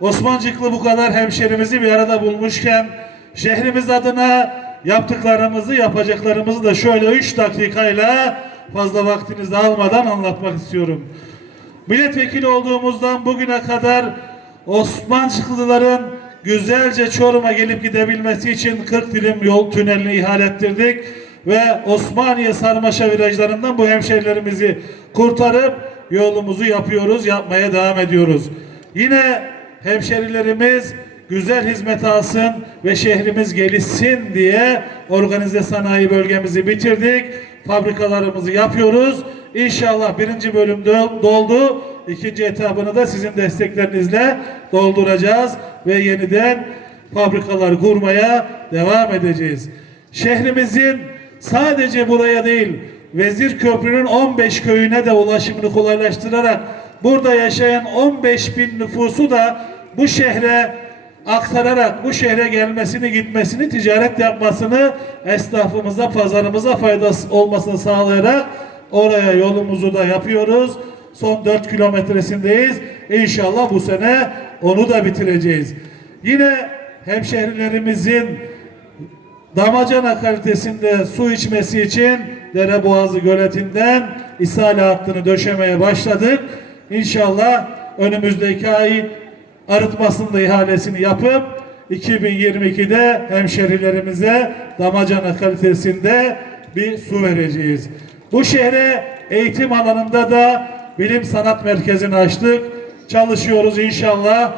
Osmancıklı bu kadar hemşerimizi bir arada bulmuşken şehrimiz adına yaptıklarımızı, yapacaklarımızı da şöyle 3 dakikayla fazla vaktinizi almadan anlatmak istiyorum. Milletvekili olduğumuzdan bugüne kadar Osmancıklıların güzelce Çorum'a gelip gidebilmesi için 40 dilim yol tünelini ihale ettirdik ve Osmaniye Sarmaşa virajlarından bu hemşehrilerimizi kurtarıp yolumuzu yapıyoruz, yapmaya devam ediyoruz. Yine hemşerilerimiz güzel hizmet alsın ve şehrimiz gelişsin diye organize sanayi bölgemizi bitirdik. Fabrikalarımızı yapıyoruz. İnşallah birinci bölüm do- doldu. İkinci etabını da sizin desteklerinizle dolduracağız ve yeniden fabrikalar kurmaya devam edeceğiz. Şehrimizin sadece buraya değil, Vezir Köprü'nün 15 köyüne de ulaşımını kolaylaştırarak burada yaşayan 15 bin nüfusu da bu şehre aktararak bu şehre gelmesini, gitmesini, ticaret yapmasını, esnafımıza, pazarımıza faydası olmasını sağlayarak oraya yolumuzu da yapıyoruz. Son 4 kilometresindeyiz. İnşallah bu sene onu da bitireceğiz. Yine hemşehrilerimizin damacana kalitesinde su içmesi için Dereboğazı göletinden ishal hattını döşemeye başladık. İnşallah önümüzdeki ay arıtmasının da ihalesini yapıp 2022'de hemşerilerimize damacana kalitesinde bir su vereceğiz. Bu şehre eğitim alanında da bilim sanat merkezini açtık. Çalışıyoruz inşallah.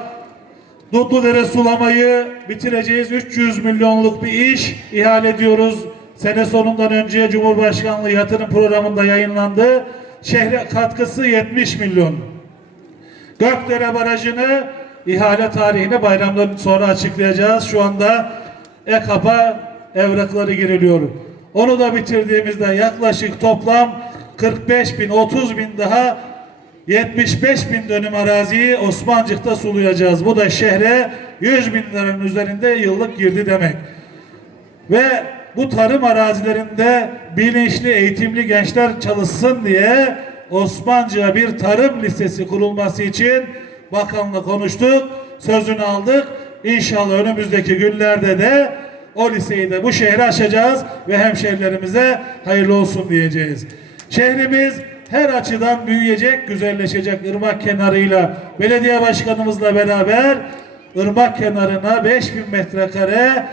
Dutludere sulamayı bitireceğiz. 300 milyonluk bir iş ihale ediyoruz. Sene sonundan önce Cumhurbaşkanlığı yatırım programında yayınlandı. Şehre katkısı 70 milyon. Gökdere Barajı'nı ihale tarihini bayramdan sonra açıklayacağız. Şu anda EKAP'a evrakları giriliyor. Onu da bitirdiğimizde yaklaşık toplam 45 bin, 30 bin daha 75 bin dönüm araziyi Osmancık'ta sulayacağız. Bu da şehre 100 bin liranın üzerinde yıllık girdi demek. Ve bu tarım arazilerinde bilinçli, eğitimli gençler çalışsın diye Osmancık'a bir tarım lisesi kurulması için bakanla konuştuk, sözünü aldık. İnşallah önümüzdeki günlerde de o liseyi de bu şehre açacağız ve hemşehrilerimize hayırlı olsun diyeceğiz. Şehrimiz her açıdan büyüyecek, güzelleşecek ırmak kenarıyla belediye başkanımızla beraber ırmak kenarına 5000 metrekare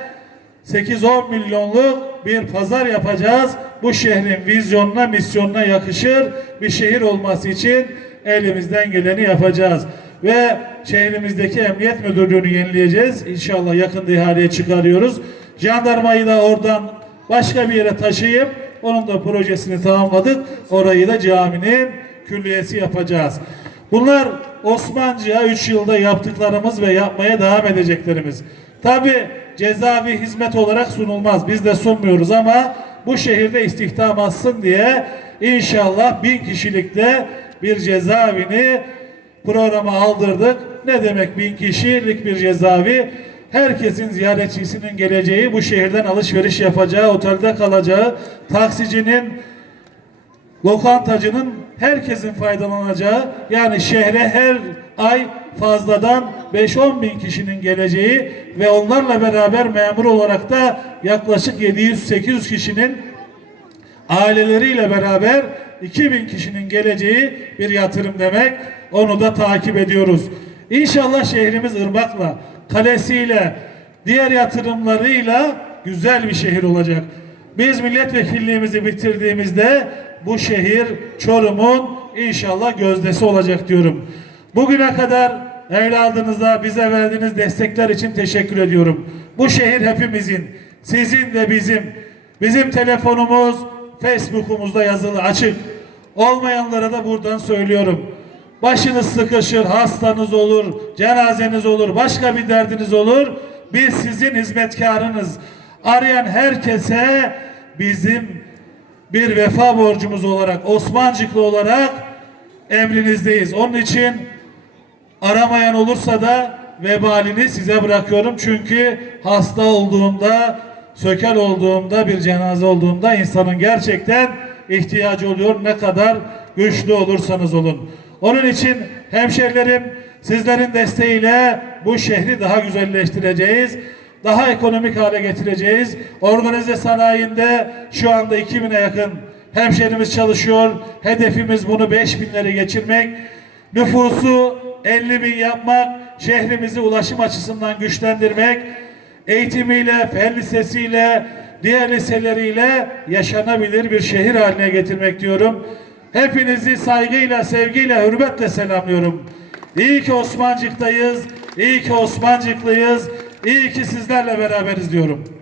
8-10 milyonluk bir pazar yapacağız. Bu şehrin vizyonuna, misyonuna yakışır bir şehir olması için elimizden geleni yapacağız. Ve şehrimizdeki emniyet müdürlüğünü yenileyeceğiz. İnşallah yakında ihaleye çıkarıyoruz. Jandarmayı da oradan başka bir yere taşıyıp onun da projesini tamamladık. Orayı da caminin külliyesi yapacağız. Bunlar Osmancı'ya 3 yılda yaptıklarımız ve yapmaya devam edeceklerimiz. Tabi cezaevi hizmet olarak sunulmaz. Biz de sunmuyoruz ama bu şehirde istihdam alsın diye inşallah bin kişilikte bir cezaevini programa aldırdık. Ne demek bin kişilik bir cezaevi? Herkesin ziyaretçisinin geleceği, bu şehirden alışveriş yapacağı, otelde kalacağı, taksicinin lokantacının herkesin faydalanacağı yani şehre her ay fazladan 5-10 bin kişinin geleceği ve onlarla beraber memur olarak da yaklaşık 700-800 kişinin aileleriyle beraber 2000 kişinin geleceği bir yatırım demek. Onu da takip ediyoruz. İnşallah şehrimiz Irmak'la, kalesiyle, diğer yatırımlarıyla güzel bir şehir olacak. Biz milletvekilliğimizi bitirdiğimizde bu şehir Çorum'un inşallah gözdesi olacak diyorum. Bugüne kadar evladınıza bize verdiğiniz destekler için teşekkür ediyorum. Bu şehir hepimizin, sizin de bizim. Bizim telefonumuz Facebook'umuzda yazılı açık. Olmayanlara da buradan söylüyorum. Başınız sıkışır, hastanız olur, cenazeniz olur, başka bir derdiniz olur. Biz sizin hizmetkarınız. Arayan herkese bizim bir vefa borcumuz olarak, Osmancıklı olarak emrinizdeyiz. Onun için aramayan olursa da vebalini size bırakıyorum. Çünkü hasta olduğumda, sökel olduğumda, bir cenaze olduğunda insanın gerçekten ihtiyacı oluyor. Ne kadar güçlü olursanız olun. Onun için hemşerilerim Sizlerin desteğiyle bu şehri daha güzelleştireceğiz. Daha ekonomik hale getireceğiz. Organize sanayinde şu anda 2000'e yakın hemşerimiz çalışıyor. Hedefimiz bunu 5000'leri geçirmek. Nüfusu 50 bin yapmak, şehrimizi ulaşım açısından güçlendirmek, eğitimiyle, fen lisesiyle, diğer liseleriyle yaşanabilir bir şehir haline getirmek diyorum. Hepinizi saygıyla, sevgiyle, hürmetle selamlıyorum. İyi ki Osmancık'tayız, iyi ki Osmancıklıyız, iyi ki sizlerle beraberiz diyorum.